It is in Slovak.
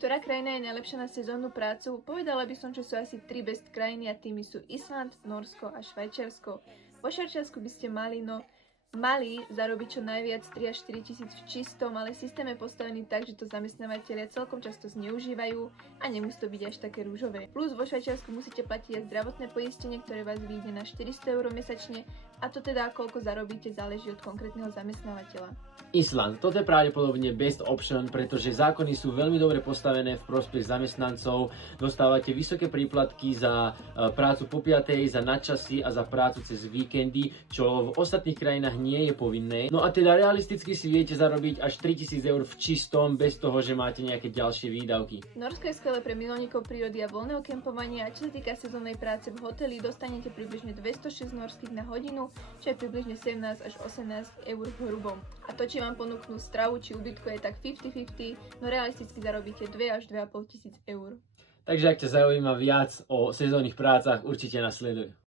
Ktorá krajina je najlepšia na sezónnu prácu? Povedala by som, že sú asi 3 best krajiny a tými sú Island, Nórsko a Švajčiarsko. Vo Švajčiarsku by ste mali zarobiť čo najviac 3 až 4 tisíc v čistom, ale systém je postavený tak, že to zamestnávateľia celkom často zneužívajú a nemusí to byť až také rúžové. Plus vo Švajčiarsku musíte platiť aj zdravotné poistenie, ktoré vás vyjde na 400 eur mesačne, a to teda koľko zarobíte záleží od konkrétneho zamestnávateľa. Island. Toto je pravdepodobne best option, pretože zákony sú veľmi dobre postavené v prospech zamestnancov. Dostávate vysoké príplatky za prácu po 5, za nadčasy a za prácu cez víkendy, čo v ostatných krajinách nie je povinné. No a teda realisticky si viete zarobiť až 3000 eur v čistom, bez toho, že máte nejaké ďalšie výdavky. Norsko je skvelé pre milovníkov prírody a voľného kempovania, a čo sa týka sezónnej práce v hoteli, dostanete približne 206 norských na hodinu, čo je približne 17 až 18 eur v hrubom. A to, či vám ponúknú stravu či ubytko, je tak 50-50, no realisticky zarobíte 2 až 2,5 tisíc eur. Takže ak ťa zaujíma viac o sezónnych prácach, určite nás sleduj.